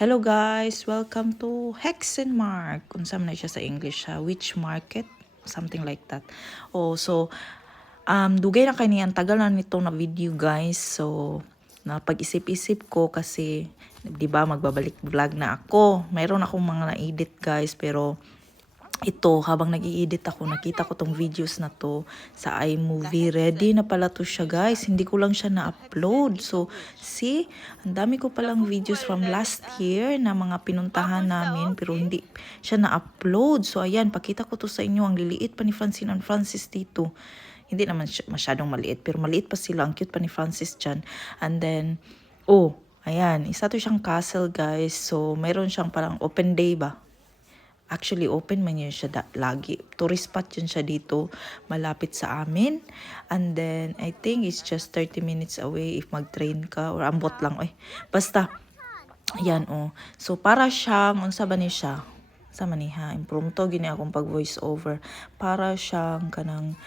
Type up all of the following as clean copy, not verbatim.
Hello guys, welcome to Hexenmark. Kung saan na siya sa English, witch market, something like that. Dugay na kaniyang tagal na nito na video guys. So napag-isip-isip ko kasi 'di ba magbabalik vlog na ako. Mayroon akong mga na-edit guys, pero ito, habang nag-i-edit ako, nakita ko tong videos na to sa iMovie. Ready na pala to siya, guys. Hindi ko lang siya na-upload. So, see, ang dami ko palang videos from last year na mga pinuntahan namin, pero hindi siya na-upload. So, ayan, pakita ko to sa inyo. Ang liliit pa ni Francine and Francis dito. Hindi naman masyadong maliit, pero maliit pa sila. Ang cute pa ni Francis dyan. And then, ayan, isa to siyang castle, guys. So, mayroon siyang parang open day ba? Actually, open man yun siya lagi. Tourist spot yun siya dito, malapit sa amin. And then, I think it's just 30 minutes away if mag-train ka or ambot lang. Basta, yan So, para siyang, unsa ba ni siya? Sama ni ha, impromptu, gini akong pag-voice over. Para siyang kanang,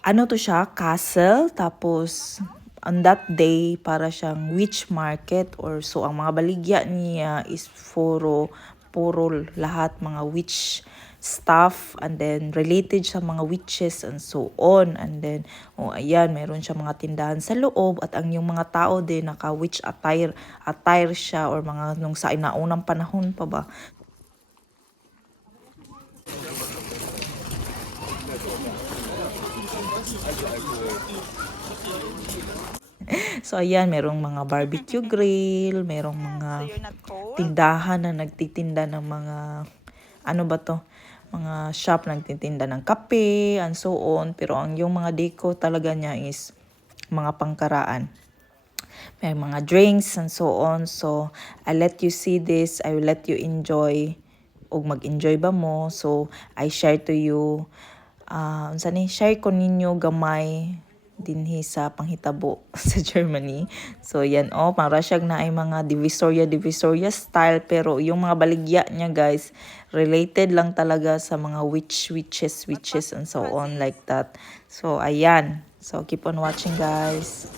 ano to siya, castle, tapos, on that day, para siyang witch market or so, ang mga baligya niya is puro lahat mga witch stuff and then related sa mga witches and so on. And then, ayan, mayroon siya mga tindahan sa loob at ang yung mga tao din naka-witch attire siya or mga nung sa inaunang panahon pa ba. So, ayan, merong mga barbecue grill, merong mga tindahan na nagtitinda ng mga, ano ba to? Mga shop na nagtitinda ng kape, and so on. Pero ang yung mga deco talaga niya is mga pangkaraan. May mga drinks and so on. So, I let you see this. I will let you enjoy. O mag-enjoy ba mo? So, I share to you. Share ko ninyo gamay dinhi sa panghitabo sa Germany. So yan para siyang na ay mga divisoria style, pero yung mga baligya niya guys related lang talaga sa mga witches and so on like that. So ayan. So keep on watching guys.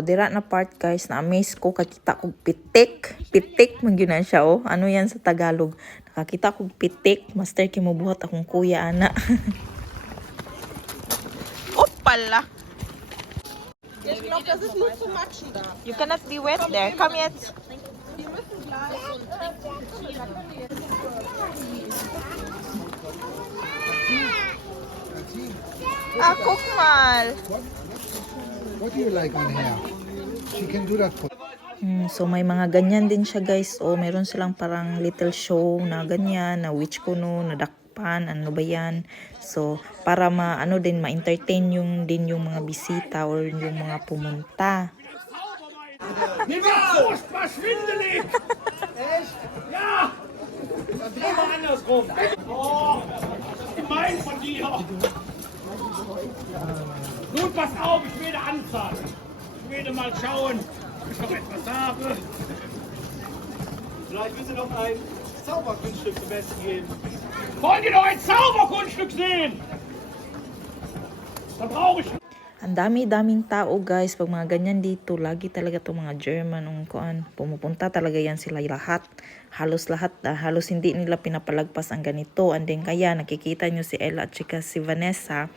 Dira na part guys, na-amaze ko, kakita kong pitik man yun na siya Ano yan sa Tagalog? Nakakita kong pitik, master kimubuhat akong kuya ana. Pala. You cannot be wet there. Come yet. Guck mal. What do you like on hair? She can do that for. So may mga ganyan din siya guys. Meron silang parang little show na ganyan, na witch kuno, na dakpan, ano ba yan. So para ma-entertain yung mga bisita or yung mga pumunta. Verschwindelig! Echt? Ja! Immer andersrum. Gemein von dir. Nun pass auf, ich werde anzahlen. Ich werde mal schauen, ob ich noch etwas habe. Vielleicht willst du noch ein Zauberkunststück zum Besten geben. Wollt ihr noch ein Zauberkunststück sehen? Da brauche ich. Ang dami-daming tao guys, pag mga ganyan dito, lagi talaga itong mga German, pumupunta talaga yan sila lahat. Halos hindi nila pinapalagpas ang ganito. And then kaya nakikita nyo si Ella at si Vanessa,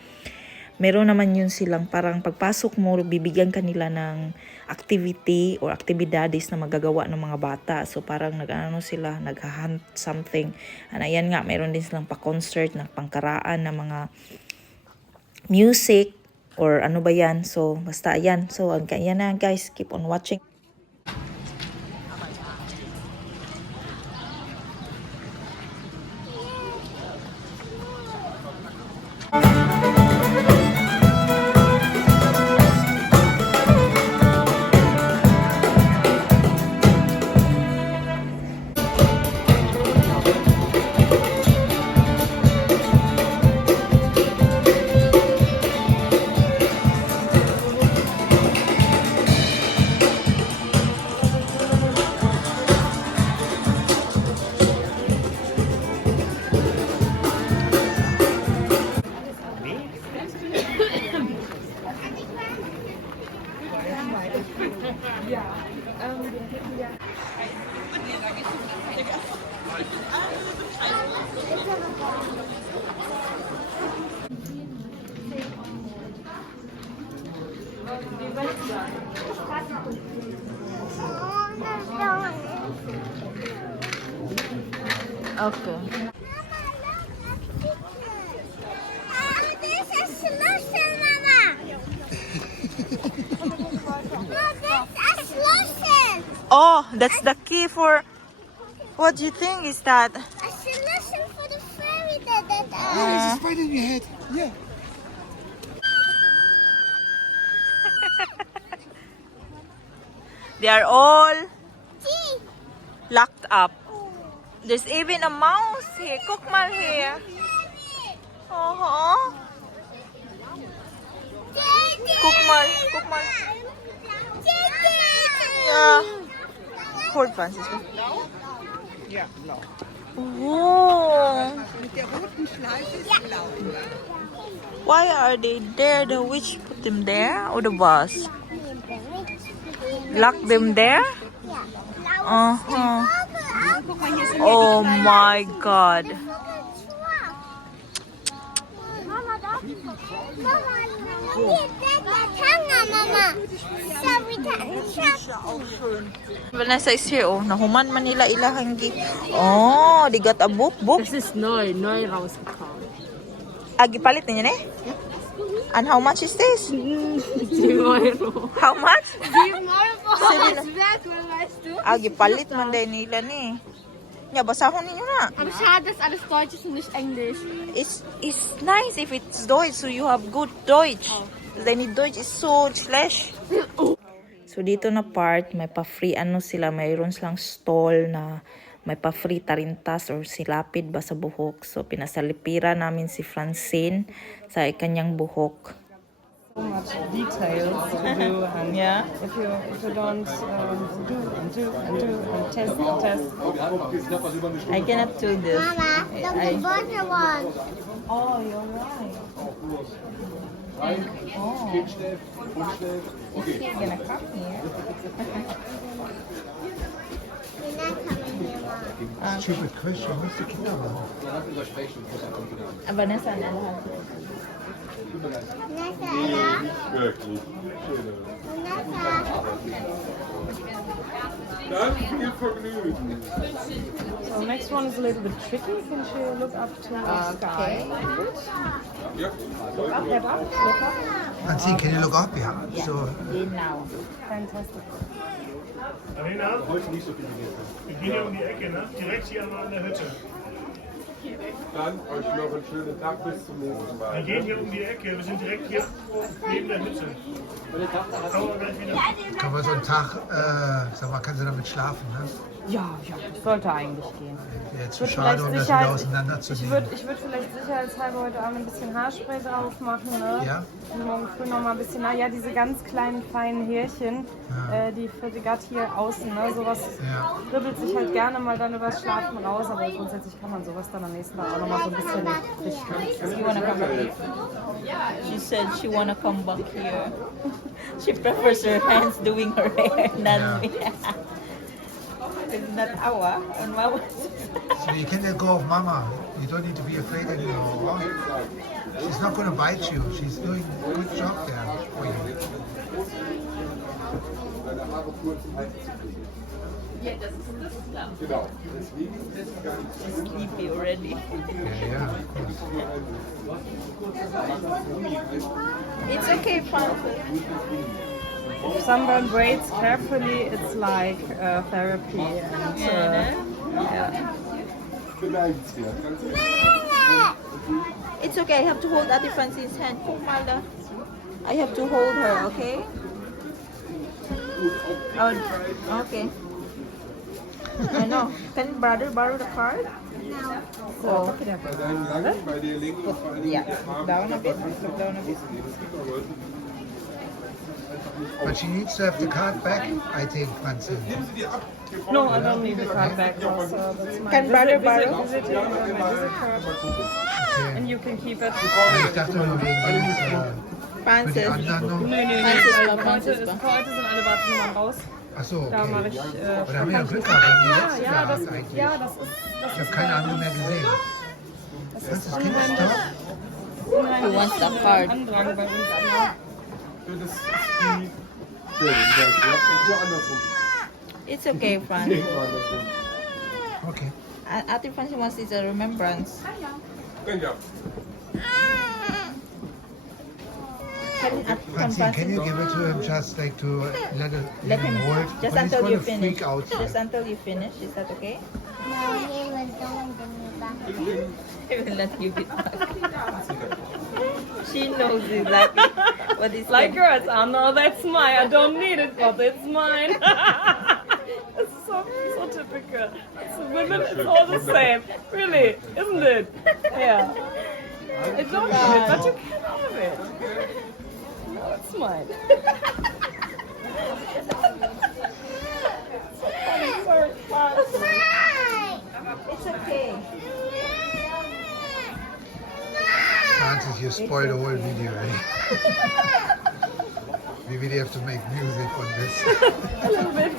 meron naman yun silang parang pagpasok mo, bibigyan kanila ng activity or actividades na magagawa ng mga bata. So parang nag-hunt something. And ayan nga, meron din silang pa-concert, pangkaraan na mga music, or ano ba yan. So, basta ayan. So, ayan na guys. Keep on watching. Okay. There's a solution, Mama. Mom, there's a solution. Oh, that's the key for. What do you think is that? A solution for the fairy that Yeah, it's right in your head. Yeah. They are all Gee. locked up. There's even a mouse here. Cookmal here. Uh-huh. Cookmal. Cookmal. Yeah. Hold Francis. Ja, blau. Whoa. Mit der roten Schleife ist blau. Why are they there? The witch put them there or the boss? Lock them there? Uh-huh. Guck mal, hier sind Oh my god. Mama, da. Mama, hier ist der Tange, Mama. So, we can Vanessa is here, oh. Nahuman man nila ilahang gate. Oh, they got a book. Das ist neu rausgekommen. Gipalit ninyo eh? And how much is this? 7 Euro. How much? 7 Euro. Das wert, weißt du? Gipalit man din nila ni. Yeah, basahon ninyo na. Aber schade, dass alles Deutsch ist und nicht Englisch. It's nice if it's Deutsch, so you have good Deutsch. Then in Deutsch is so schlecht. So dito na part, may pa-free ano sila, mayroon silang stall na may pa-free tarintas or silapid ba sa buhok. So pinasalipira namin si Francene sa kanyang buhok. So much details to do, and Yeah. if you don't do and test, I cannot do this. Mama, the water one. Oh, you're right. Oh. You're gonna come here. We're not coming here, Mom. Stupid question. What's the Kinder machen? Vanessa and Ella. Vanessa, Ella. So next one is a little bit tricky. Can she look up to the sky? Look up, head up, look up. Francine, can you look up? Yeah. So, Now. Fantastic. Arena, wir gehen hier um die Ecke, ne? Direkt hier an der Hütte. Dann euch noch einen schönen Tag bis zum nächsten Mal. Wir gehen hier um die Ecke, wir sind direkt hier neben der Hütte. Kommen wir gleich wieder. kann man so einen Tag, sag mal, kann sie damit schlafen, ne? Ja, das sollte eigentlich gehen. Wäre zu Ich würd schade, um vielleicht das wieder auseinanderzunehmen. Ich würd vielleicht sicherheitshalber heute Abend ein bisschen Haarspray drauf machen, ne? Ja? Und morgen früh noch mal ein bisschen, naja, diese ganz kleinen, feinen Härchen, die für die Gatt hier außen, ne? Sowas Ja. ribbelt sich halt gerne mal dann übers Schlafen raus, aber grundsätzlich kann man sowas dann am nächsten Tag auch noch mal so ein bisschen richten. You wanna come back here? She said she wanna come back here. She prefers her hands doing her hair than me. It's not our and my So you can let go of Mama. You don't need to be afraid anymore. She's not going to bite you. She's doing a good job there for you. Deine Haare kurz und halten zu kriegen. Genau. Deswegen ist es gar nicht so schlimm. sleepy already. Yeah, of course. It's okay, Francis. If someone braids carefully, it's like therapy. And, yeah. Beneidenswert. Ganz ehrlich. It's okay. I have to hold Ate Francine's hand. Kumalda. I have to hold her, okay? Oh, okay. I know. Can brother borrow the card? So, Bei deinen langen, bei der linken und vor allem yeah. mit der Arm. Down a bit. Look down a bit. But she needs to have the card back, I think, Francine. Nimm sie dir ab. No, I don't need the card back. That's my Can brother borrow? visiting, my visit card, Okay. and you can keep it. Ich dachte nur wegen Für die Francis. anderen noch? Francis oder Heute, Francis. heute sind alle Wartenummern raus. Achso, Da mache okay. ich. Aber da haben wir ja Glück gehabt, wenn die letzte Ja, das, gehabt eigentlich. ja, das ist. Ich habe keine andere mehr gesehen. Was ist das Kind stop? Who wants the card? Andrang bei uns. Das ist die Film. Nur andersrum. It's okay, Francis. Andersrum. Okay. I think Francis wants is a remembrance. Ja. Francine, can you give it to him just like to let him hold? Just But he's until you gonna finish. freak out. Just until you finish. Is that okay? No, he was going to me back. He will not give it back. She knows exactly what is Like girls, oh no, that's mine. I don't need it, but it's mine. It's so typical. It's women, it's all the same. Really, isn't it? Yeah. I don't have it, but you can have it. No, it's mine. Sorry, It's okay. Francis, you spoiled the whole video, right? We really have to make music on this. a little bit.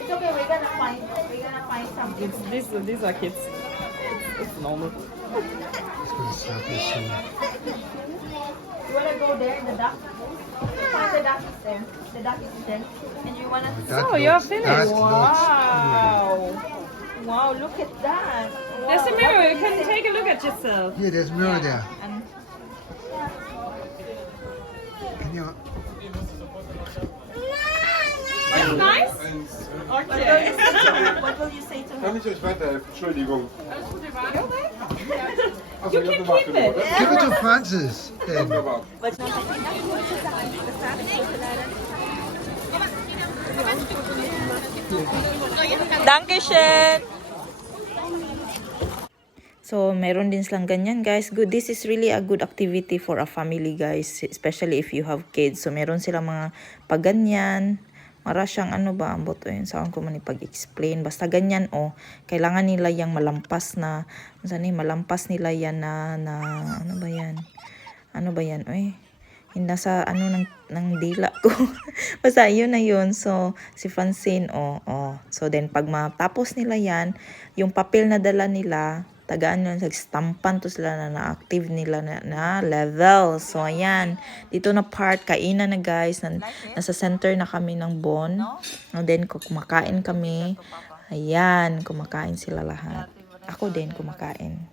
It's okay. We're gonna find something. These are kids. It's normal. It's gonna circle soon. You wanna go there in the duck? Find the duck is there. The duck is there. And you wanna. That Oh, you're looks- finished. that looks- Wow. Wow! Look at that. Wow. There's a mirror. You can take a look at yourself. Yeah, there's a mirror there. And Can you? It's nice. Okay. what will you say to her? Kann ich euch weiterhelfen? Entschuldigung. Also, You can keep it. Give it to Francis. Then. Aber Dankeschön. So, meron din silang ganyan, guys. Good. This is really a good activity for a family, guys. Especially if you have kids. So, meron silang mga paganyan. Mara siyang ano ba, ambot o yun. Saan ko man ipag-explain. Basta ganyan, oh. Kailangan nila yung malampas na, malampas nila yan na, ano ba yan? Ano ba yan, oy? Nasa ano ng dila ko. Basta yun na yun. So, si Francine, So, then, pag matapos nila yan, yung papel na dala nila, tagaan yun, stampan to sila na na-active nila na level. So, ayan. Dito na part, kainan na guys. Nasa center na kami ng bon. And then, kumakain kami. Ayan, kumakain sila lahat. Ako din, kumakain.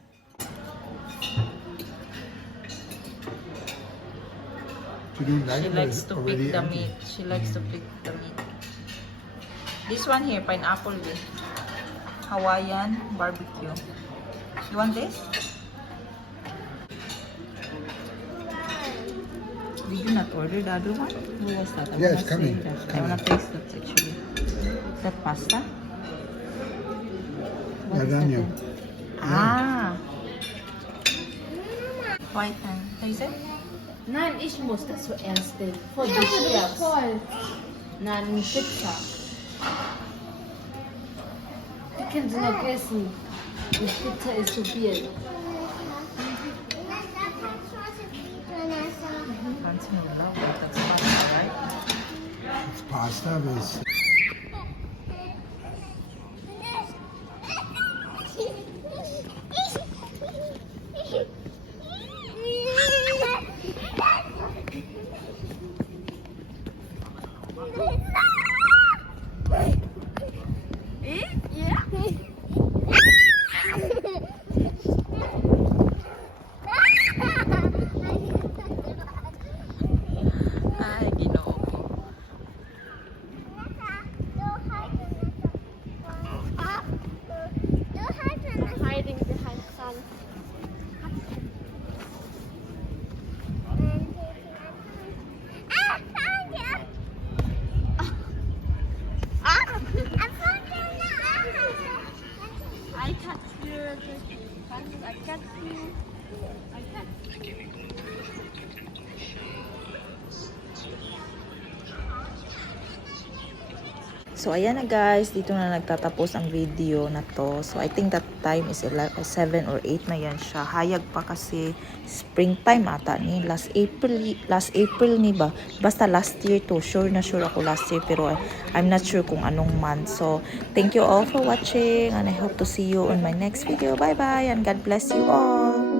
You do like She it, likes it's to already pick the empty. meat. She likes to pick the meat. This one here, pineapple with Hawaiian barbecue. You want this? Did you not order the other one? Who was that? Yeah, it's coming. I wanna taste that actually. Is that pasta? What is that Lasagna. then? Ah. White time. Is it? Nein, ich muss das zuerst nehmen. Voll beschwerst. Nein, Pizza. Die können sie noch essen. Die Pizza ist zu viel. Fancy no love, but that's pasta, right? It's pasta with Ay, Ginoo ko. Hiding behind sun. So, ayan na guys. Dito na nagtatapos ang video na to. So, I think that time is 7 or 8 na yan siya. Hayag pa kasi springtime ata ni. Last April ni ba? Basta last year to. Sure na sure ako last year. Pero I'm not sure kung anong month. So, thank you all for watching. And I hope to see you on my next video. Bye-bye. And God bless you all.